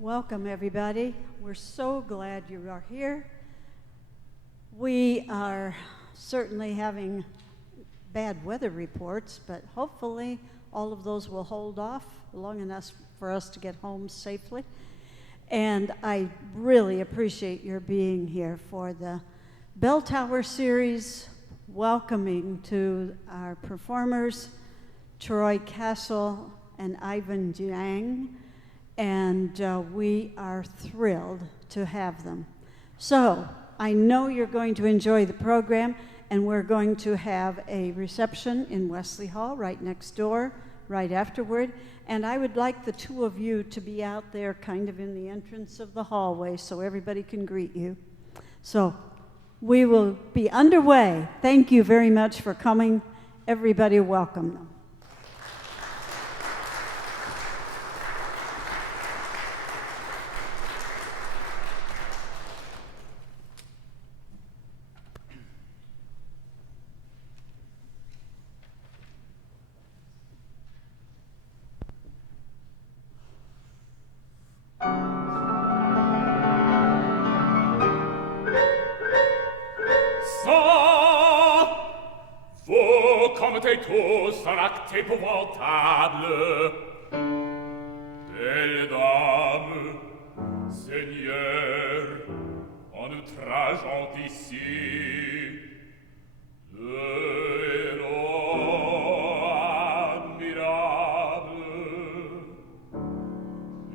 Welcome, everybody. We're so glad you are here. We are certainly having bad weather reports, but hopefully all of those will hold off long enough for us to get home safely. And I really appreciate your being here for the Bell Tower series, welcoming to our performers, Troy Castle and Ivan Jiang. And we are thrilled to have them. So I know you're going to enjoy the program, and we're going to have a reception in Wesley Hall right next door, right afterward. And I would like the two of you to be out there kind of in the entrance of the hallway so everybody can greet you. So we will be underway. Thank you very much for coming. Everybody welcome them. Tous à l'acte épouvantable. Belles dames, seigneurs, en outrageant ici, le héros admirable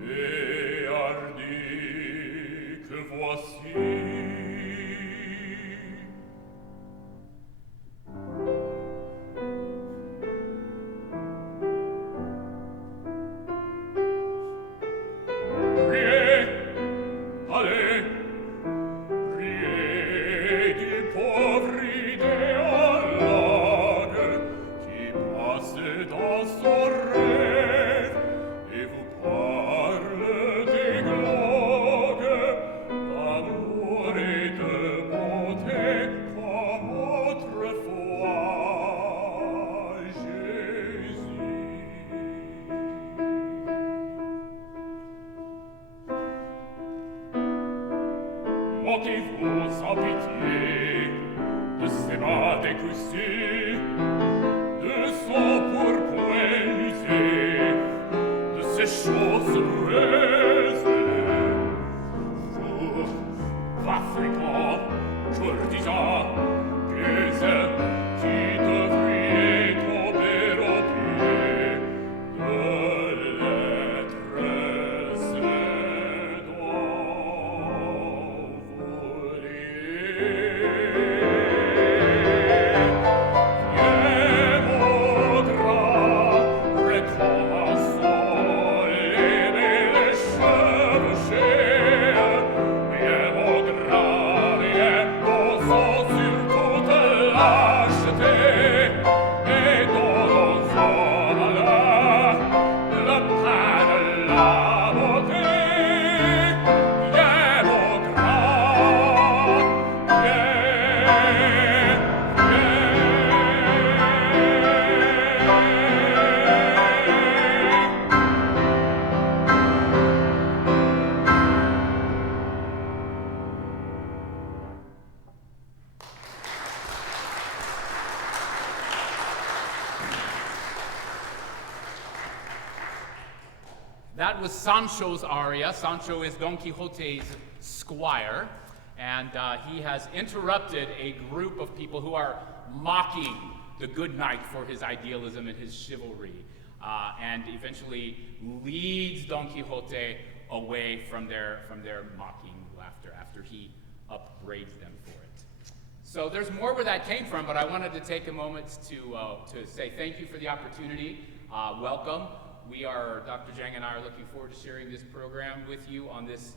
et hardi que voici. Moquez-vous sans pitié de ses bras découssus, de son pourpoint usé, de ses choses boueuses. Vous, Africains, courtisans, gueuses, qui devriez tomber aux pieds de l'être séduit. That was Sancho's aria. Sancho is Don Quixote's squire, and he has interrupted a group of people who are mocking the good knight for his idealism and his chivalry, and eventually leads Don Quixote away from their mocking laughter after he upbraids them for it. So there's more where that came from, but I wanted to take a moment to say thank you for the opportunity. Welcome. Dr. Jiang and I are looking forward to sharing this program with you on this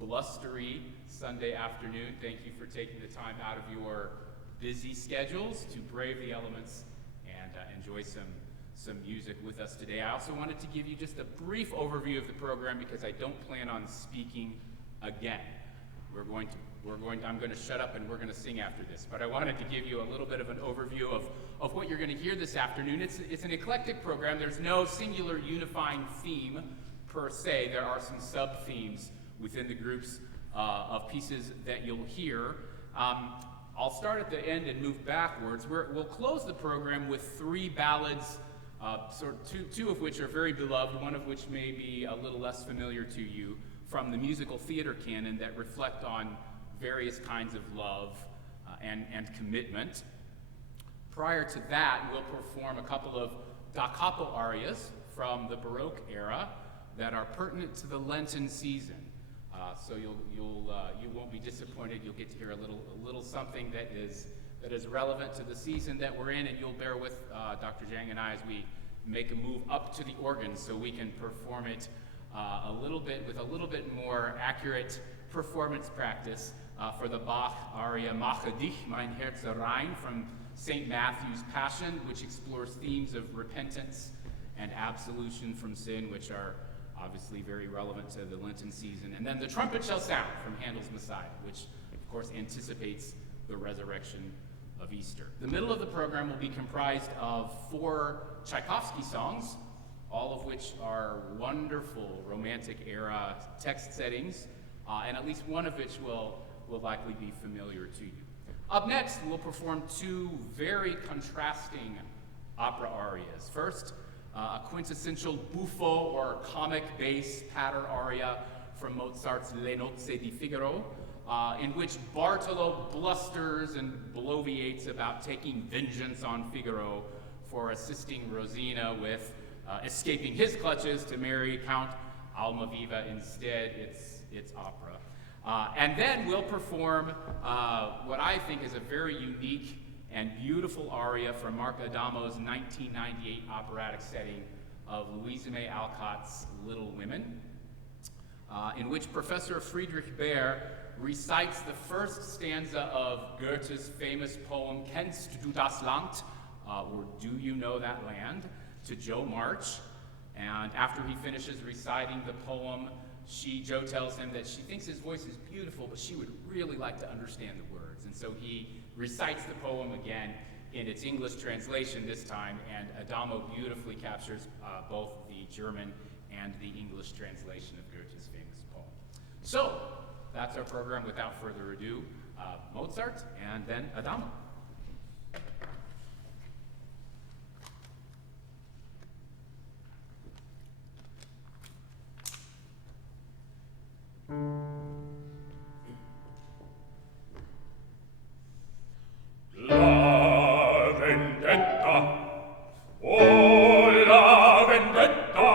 blustery Sunday afternoon. Thank you for taking the time out of your busy schedules to brave the elements and enjoy some music with us today. I also wanted to give you just a brief overview of the program because I don't plan on speaking again. I'm going to shut up and we're going to sing after this, but I wanted to give you a little bit of an overview of what you're going to hear this afternoon. It's an eclectic program. There's no singular unifying theme per se. There are some sub-themes within the groups of pieces that you'll hear. I'll start at the end and move backwards. We'll close the program with 3 ballads, two of which are very beloved, one of which may be a little less familiar to you, from the musical theater canon that reflect on various kinds of love and commitment. Prior to that, we'll perform a couple of da capo arias from the Baroque era that are pertinent to the Lenten season. So you won't be disappointed. You'll get to hear a little something that is relevant to the season that we're in, and you'll bear with Dr. Jiang and I as we make a move up to the organ so we can perform it with a little bit more accurate performance practice for the Bach aria Mache dich, mein Herz rein, from St. Matthew's Passion, which explores themes of repentance and absolution from sin, which are obviously very relevant to the Lenten season. And then The Trumpet Shall Sound from Handel's Messiah, which of course anticipates the resurrection of Easter. The middle of the program will be comprised of 4 Tchaikovsky songs, all of which are wonderful romantic era text settings, and at least one of which will likely be familiar to you. Up next, we'll perform 2 very contrasting opera arias. First, a quintessential buffo or comic bass patter aria from Mozart's Le Nozze di Figaro, in which Bartolo blusters and bloviates about taking vengeance on Figaro for assisting Rosina with escaping his clutches to marry Count Almaviva instead. It's opera. And then we'll perform what I think is a very unique and beautiful aria from Mark Adamo's 1998 operatic setting of Louisa May Alcott's Little Women, in which Professor Friedrich Baer recites the first stanza of Goethe's famous poem, Kennst du das Land, or Do You Know That Land, to Jo March. And after he finishes reciting the poem, Jo tells him that she thinks his voice is beautiful, but she would really like to understand the words. And so he recites the poem again in its English translation this time, and Adamo beautifully captures both the German and the English translation of Goethe's famous poem. So, that's our program. Without further ado, Mozart and then Adamo. La vendetta, oh la vendetta,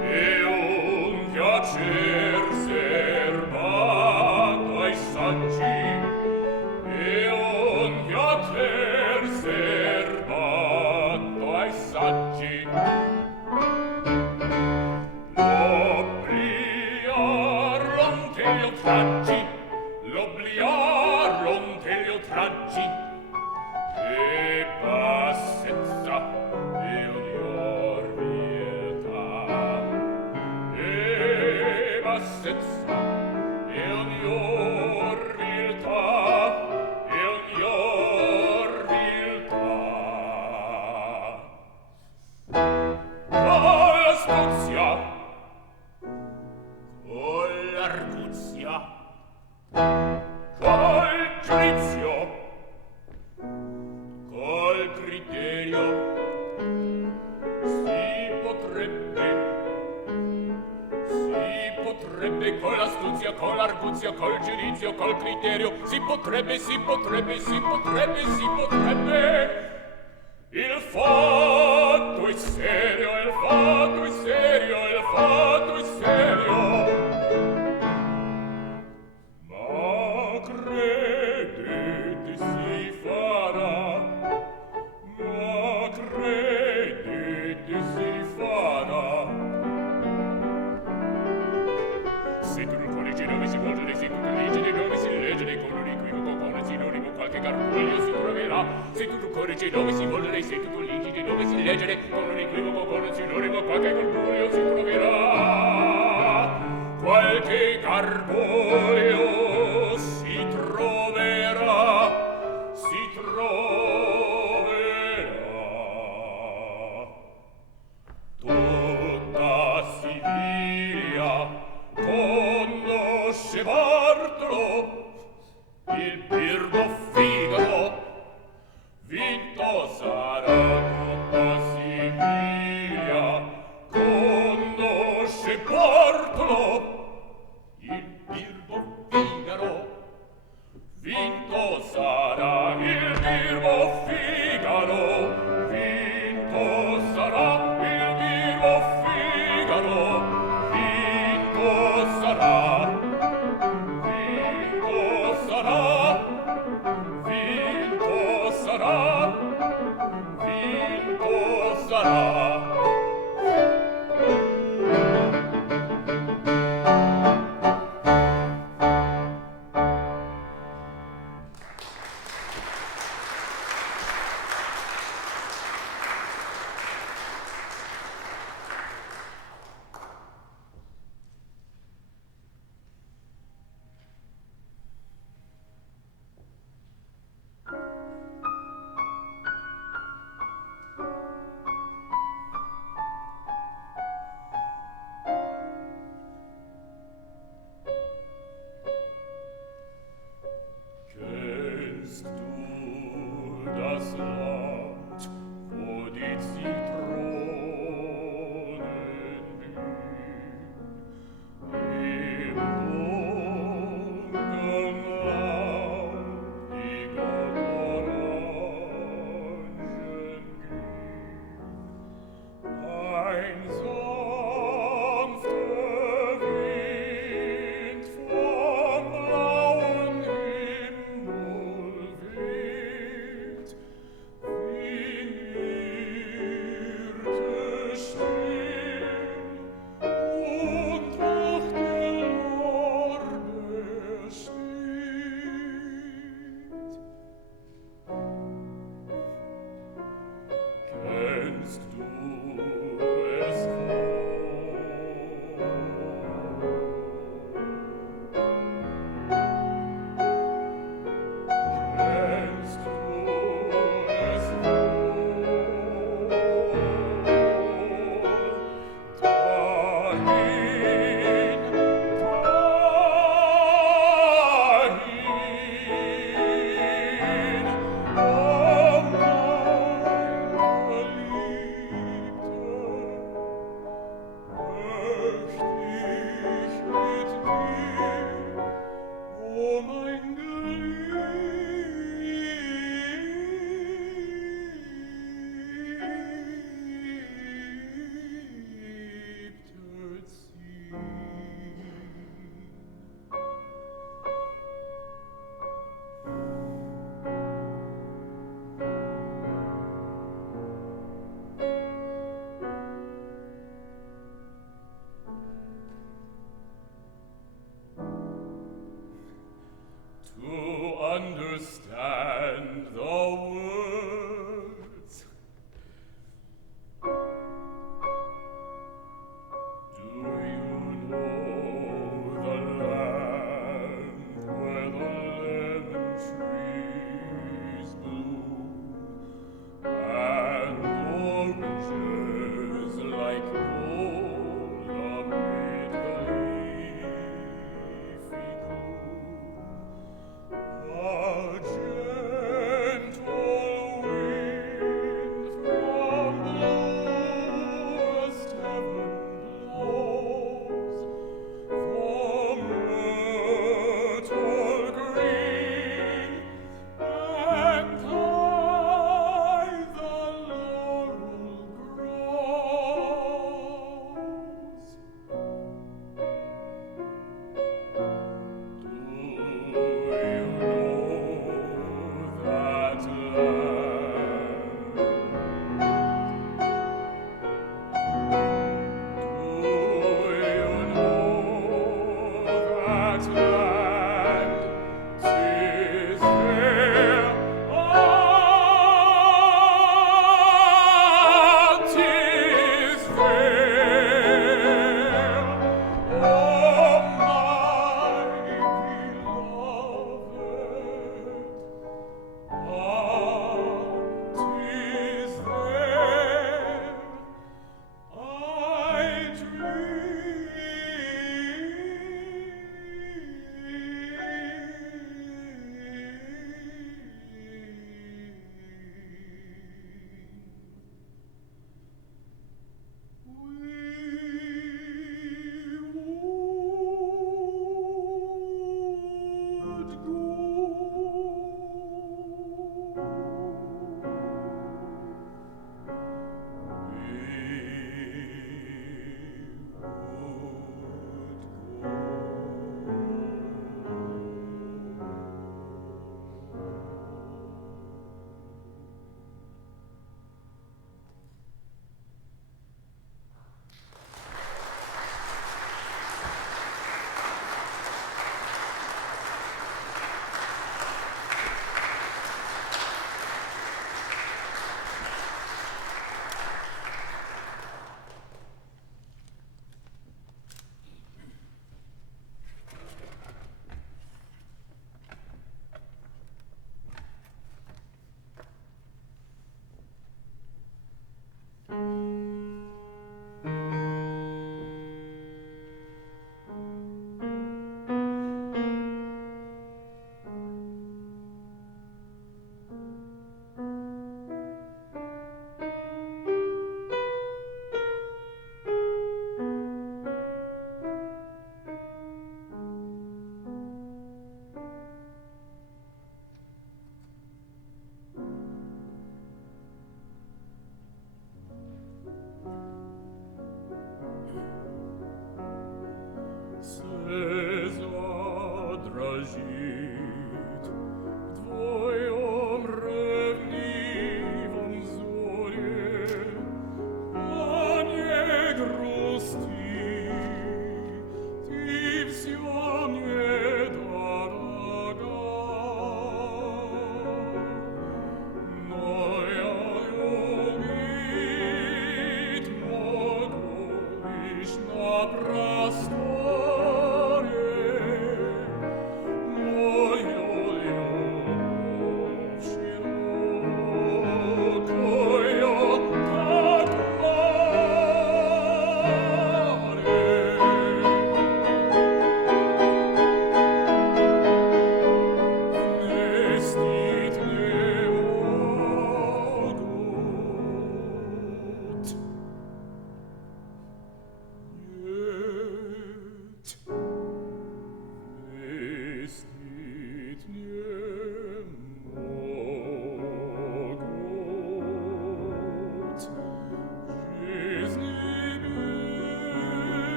è un piacer serbato ai saggi, è un piacer serbato ai saggi. L'obliaron che io traggi, l'obliaron che io traggi, e bassezza e odior viltà, e bassezza e odior viltà, e odior viltà. Con l'astuzia, con l'arguzia, col giudizio, col criterio, si potrebbe con l'astuzia, con l'arguzia, col giudizio, col criterio, si potrebbe, il fatto è serio, il fatto è serio, il fatto è serio. Ma credete si farà, ma credete si farà. Se tu non codici dove si vuole, se tu leggi dove si legge, con un equivoco, con un sinonimo, qualche garbuglio si troverà. Se tu non codici dove si vuole, se tu leggi dove si legge, con un equivoco, con un sinonimo, qualche garbuglio si troverà. Qualche garbuglio si troverà, si troverà. Tu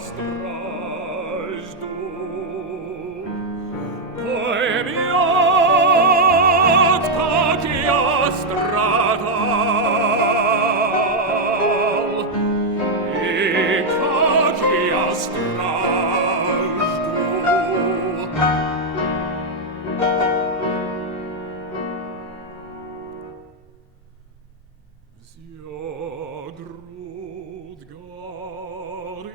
stражду. Поймет, как я страдал, и как я стражду. Вся грудь горит,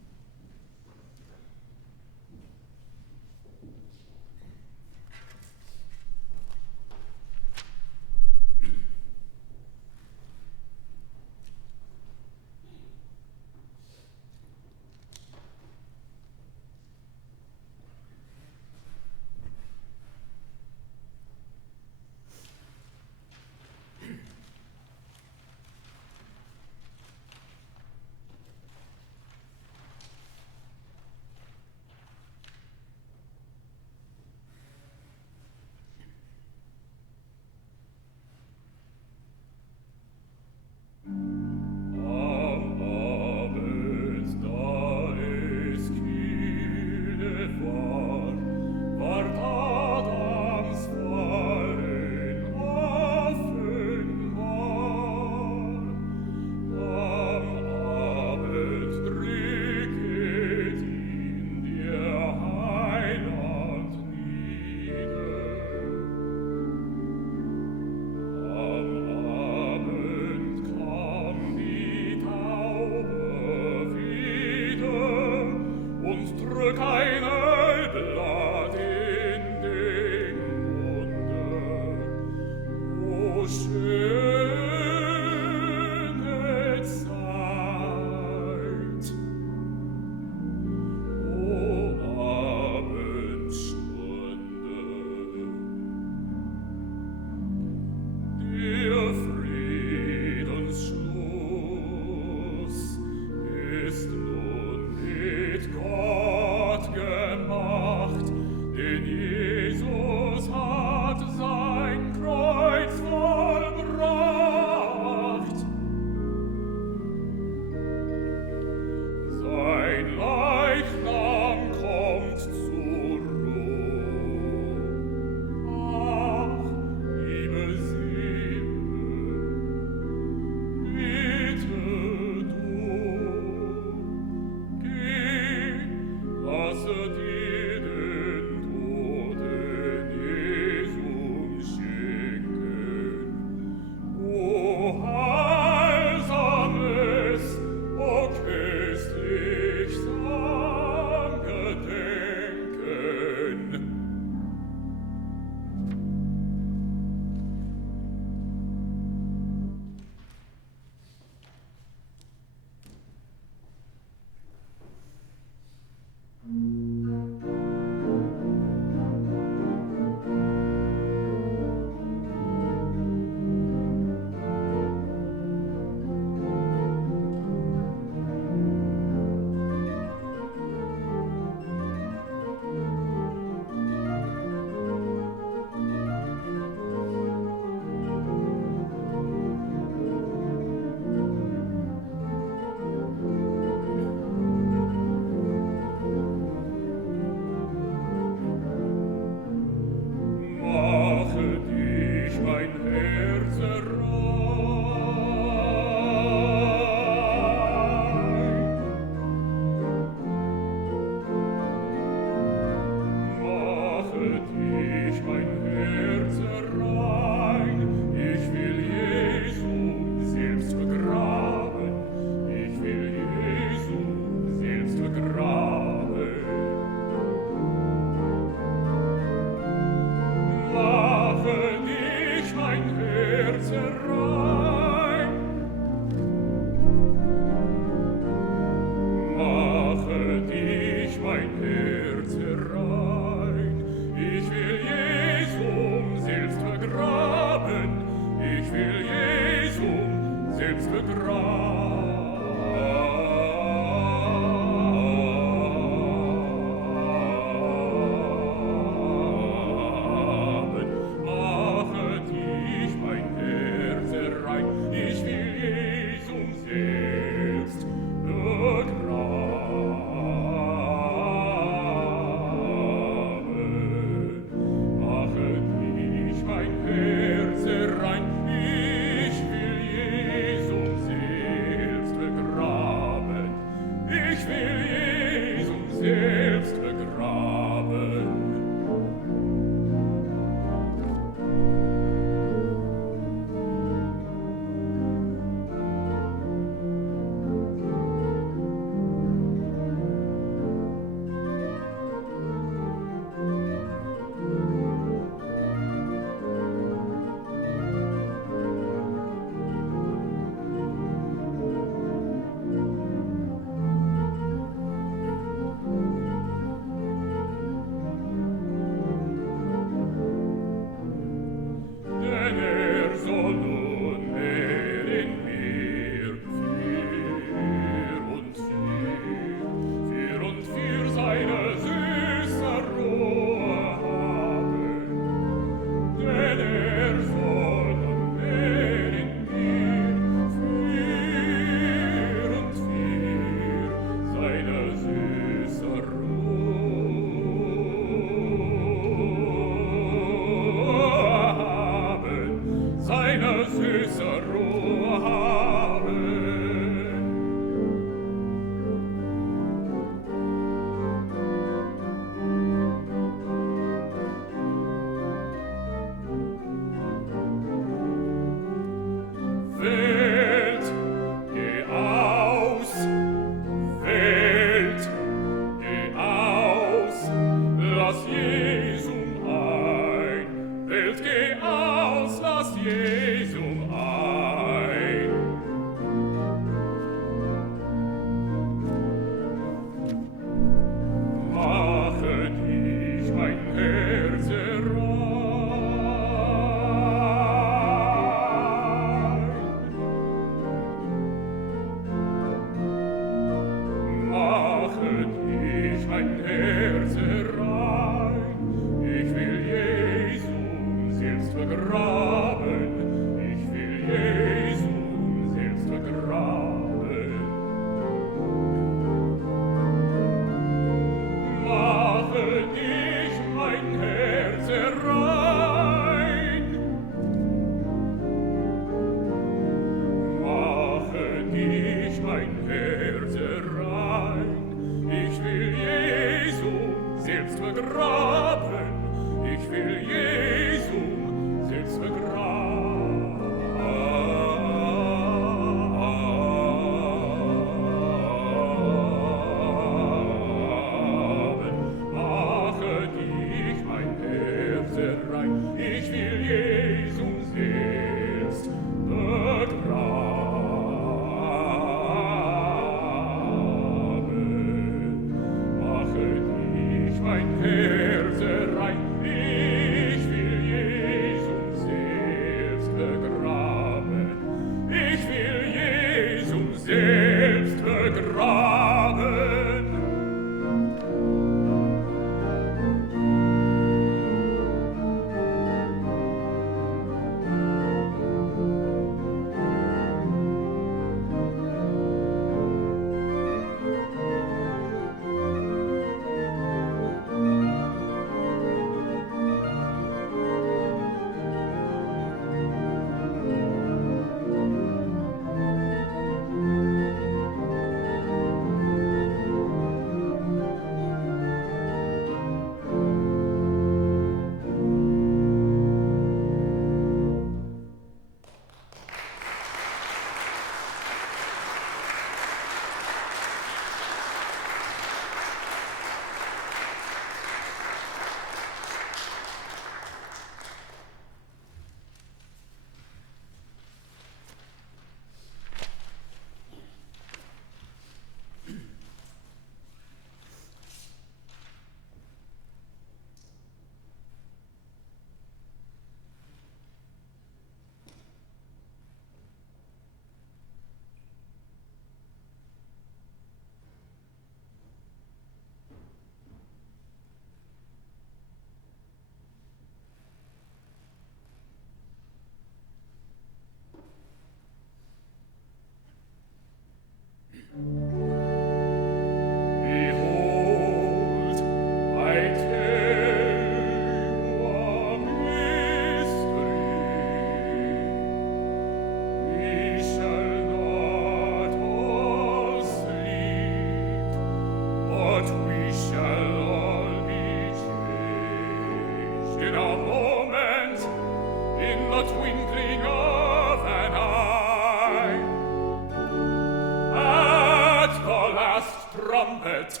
trumpet.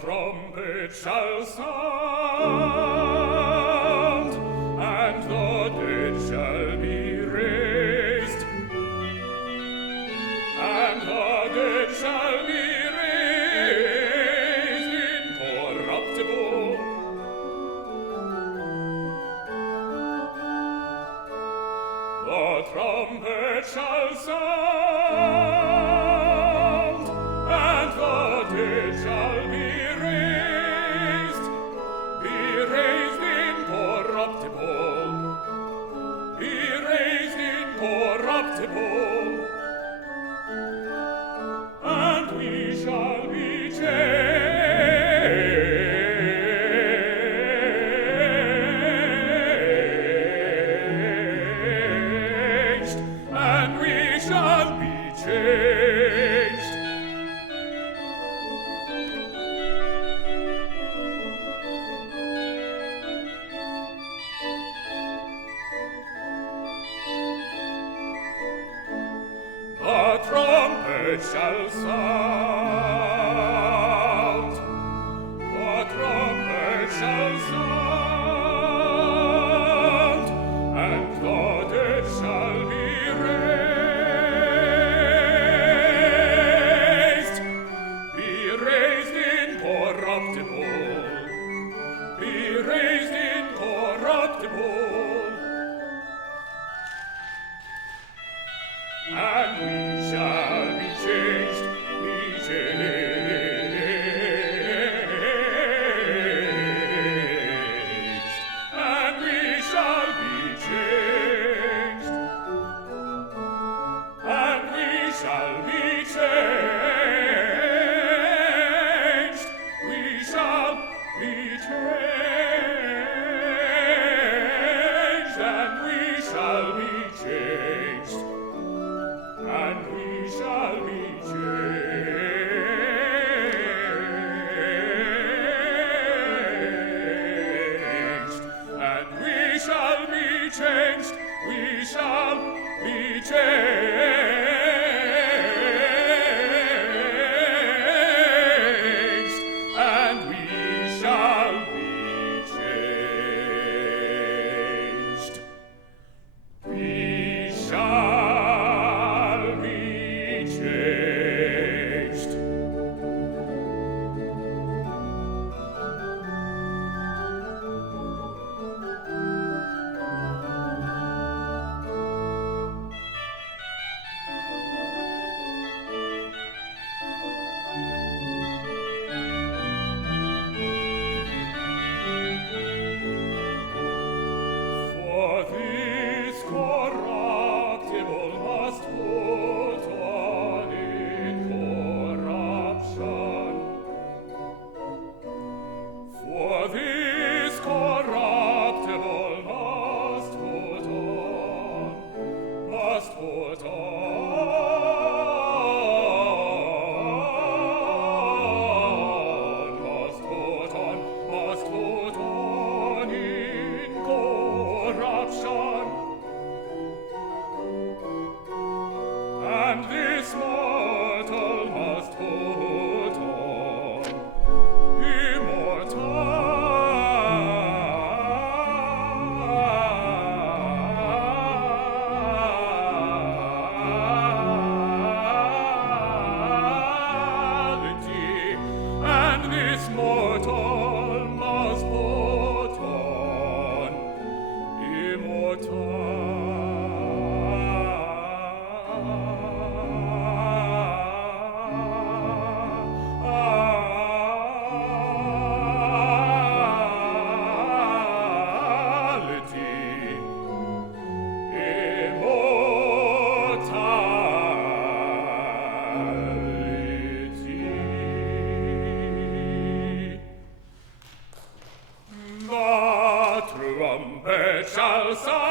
Trumpet shall sound, and the dead shall be raised, and the dead shall be raised incorruptible. The trumpet shall sound, and the dead shall be and we shall be changed, and we shall be changed. The trumpet shall sound. The trumpet shall sound, and the dead shall be raised incorruptible, be raised incorruptible, and we shall be changed, and we shall be changed, and we shall be changed, we shall be changed, and we shall be changed. And we shall be changed, and we shall be changed, we shall be changed, and we shall be changed. We shall be changed. For this corruptible must put on incorruption. For this corruptible must put on, must put on, must put on, must put on incorruption. And this mortal must put on immortality, and this mortal must put on The trumpet shall sound,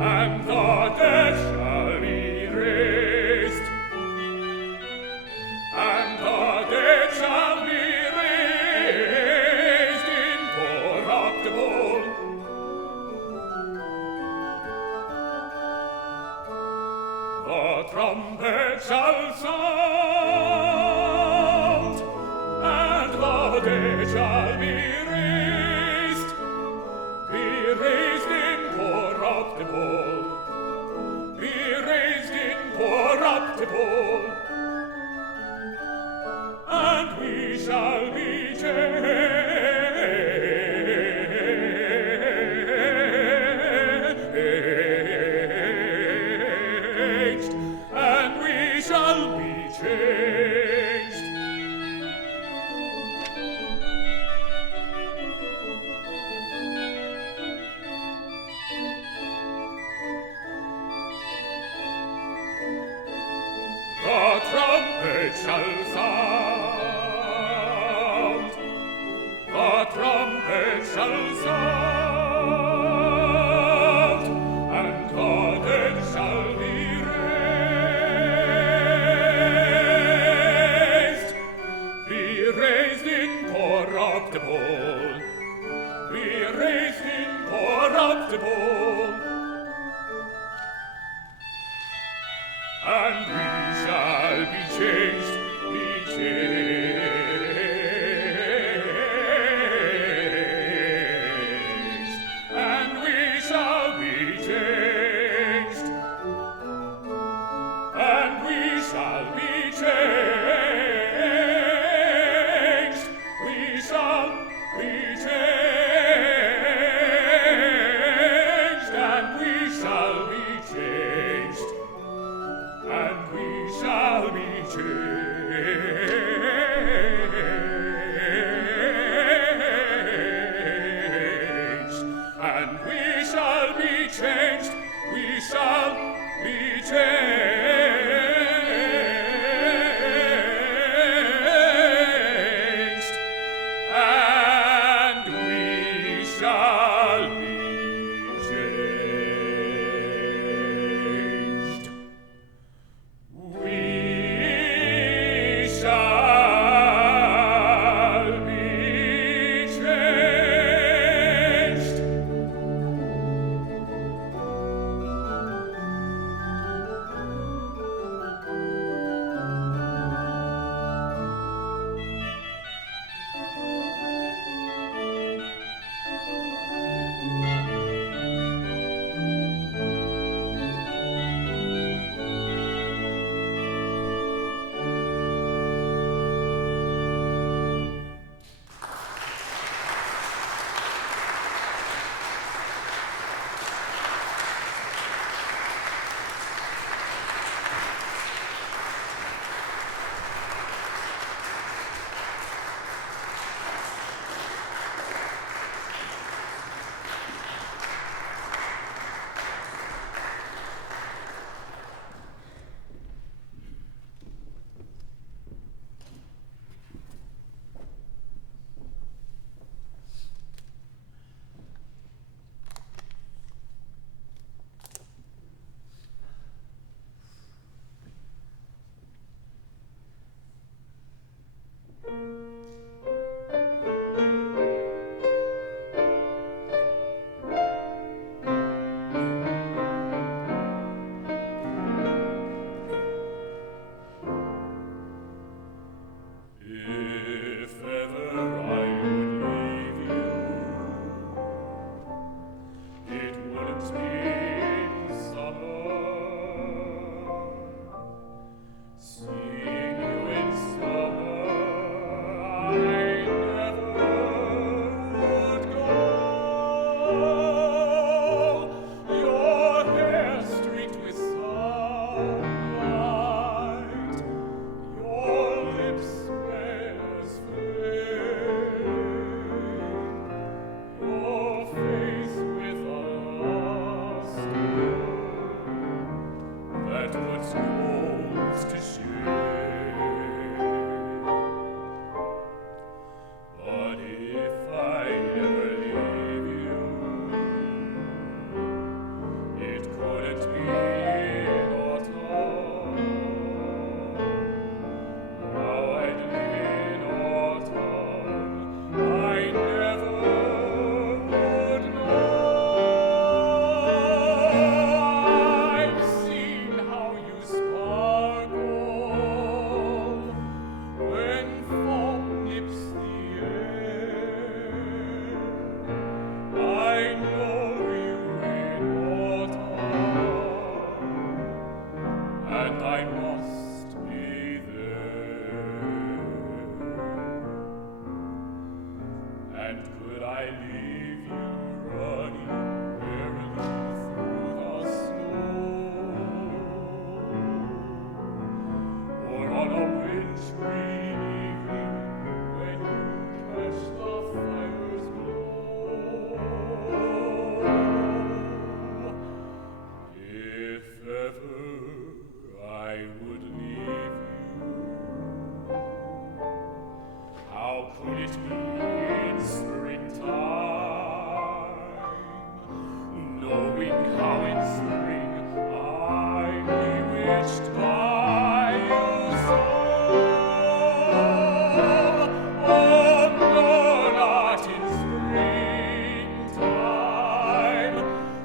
and the dead shall be raised, and the dead shall be raised incorruptible. The trumpet shall sound, and the dead shall be raised incorruptible, be raised incorruptible, and we shall be changed, and we shall be changed. The trumpet shall sound, the trumpet shall sound, and the dead shall be raised incorruptible, be raised incorruptible, and we shall be changed, and we shall be changed, and we shall be changed, we shall be changed, and we shall be changed, and we shall be changed, and we shall be changed, we shall be changed, and we shall be changed. We shall be changed. hearts knows to share. But if I ever leave you, it couldn't be in autumn. How I'd live in autumn, I never would know. I've seen how you sparkle when fall nips the air. I know you in autumn, and I must be there. And could I leave you running merrily through the snow, or on a wintry evening when you catch the fire's glow? If ever I would leave you, how could it be in springtime, knowing how in spring I'm bewitched by you so? Oh, no, not in springtime,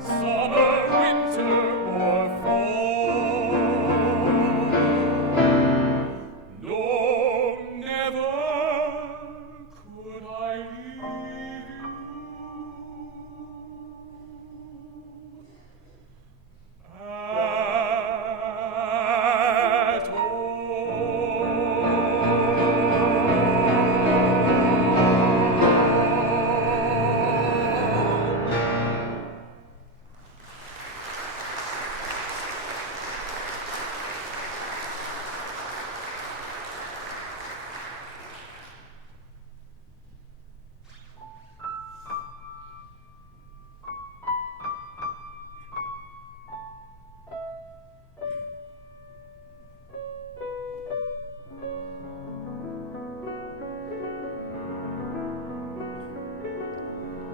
summer, winter, or fall. No, never could I leave you at all.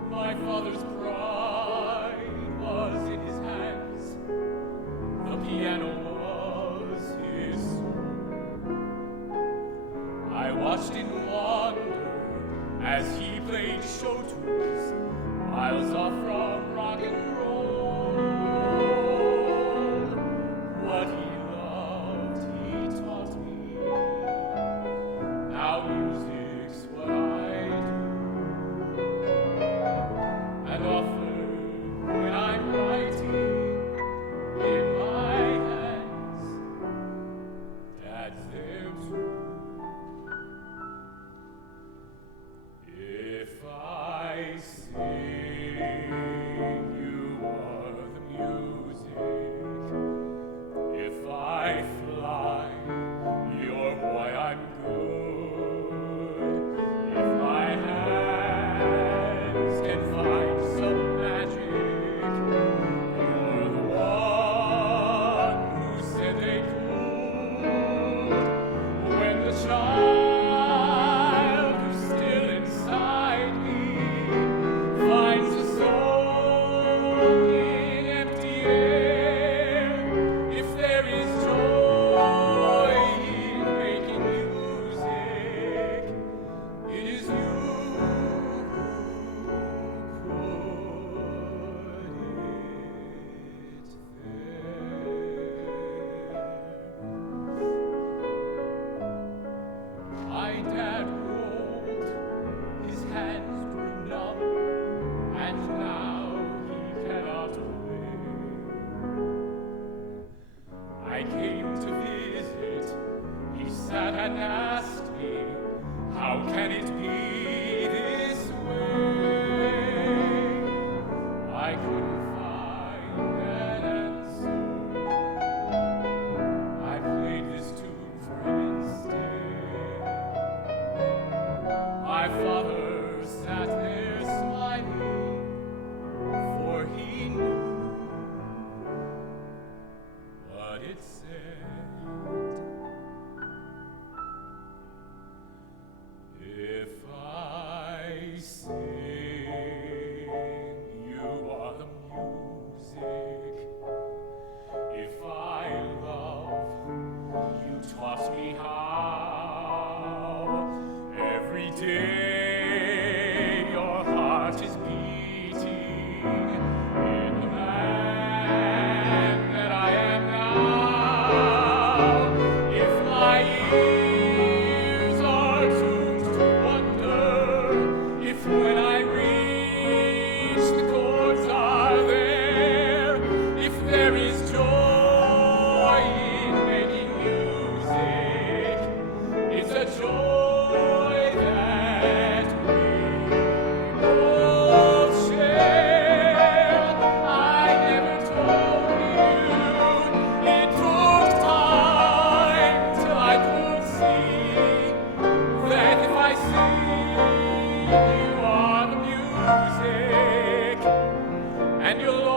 My father's pride was in his hands, the piano was his soul. I watched in wonder as he played show tunes, miles off from rock and roll. What he loved, he taught me. Now music's what I do. And often when I'm writing in my hands, Dad's there too. If I sing, you are the music. If it said. If I sing, you are the music. If I love, you taught me how. Every day your heart is beating in the man that I am now. If my ears are tuned to wonder, if when I reach the chords are there, if there is joy in making music, it's a joy that we both share. I never told you, it took time till I could see that if I sing, you are the music, and you'll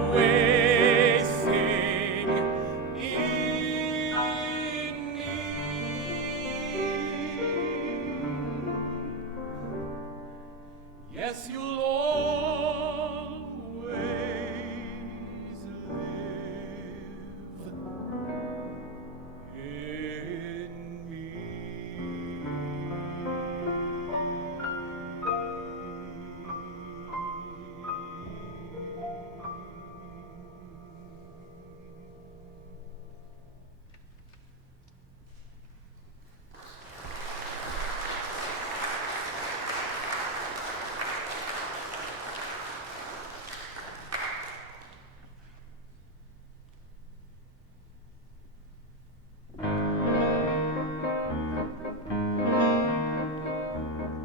always sing in me. Yes, you'll always live in me.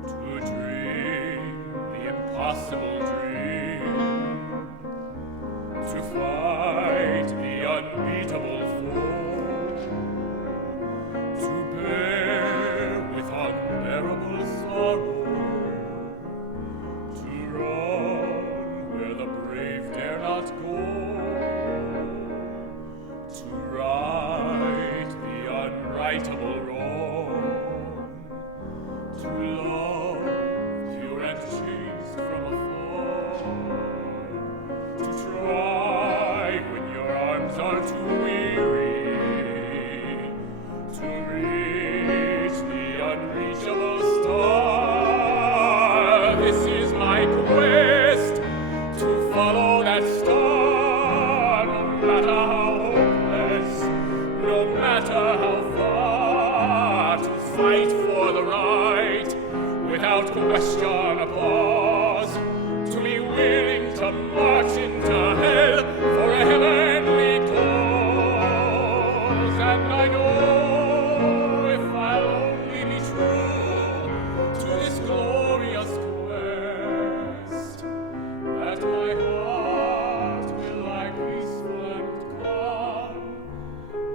To dream the impossible dream, to fight the unbeatable foe, to bear with unbearable sorrow, to run where the brave dare not go, to right the unrightable wrong, to love pure and chaste from afar, to try when your arms are too weary, to reach the unreachable star. This is my quest, to follow that star, no matter how hopeless, no matter how far, to fight for the right, without question a pause, to be willing to march into hell for a heavenly cause. And I know if I'll only be true to this glorious quest, that my heart will lie peaceful and calm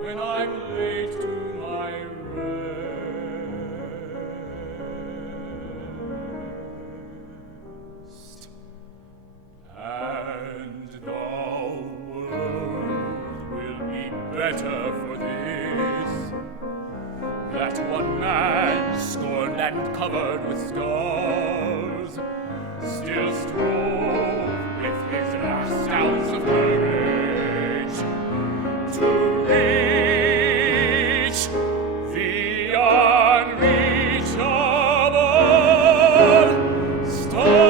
when I'm laid to my rest. And the world will be better for this, that one man, scorned and covered with scars, still strove with his last ounce of courage to reach the unreachable stars.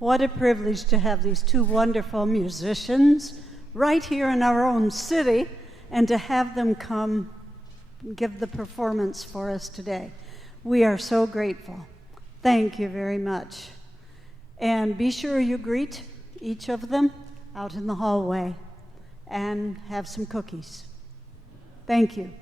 What a privilege to have these two wonderful musicians right here in our own city and to have them come give the performance for us today. We are so grateful. Thank you very much. And be sure you greet each of them out in the hallway and have some cookies. Thank you.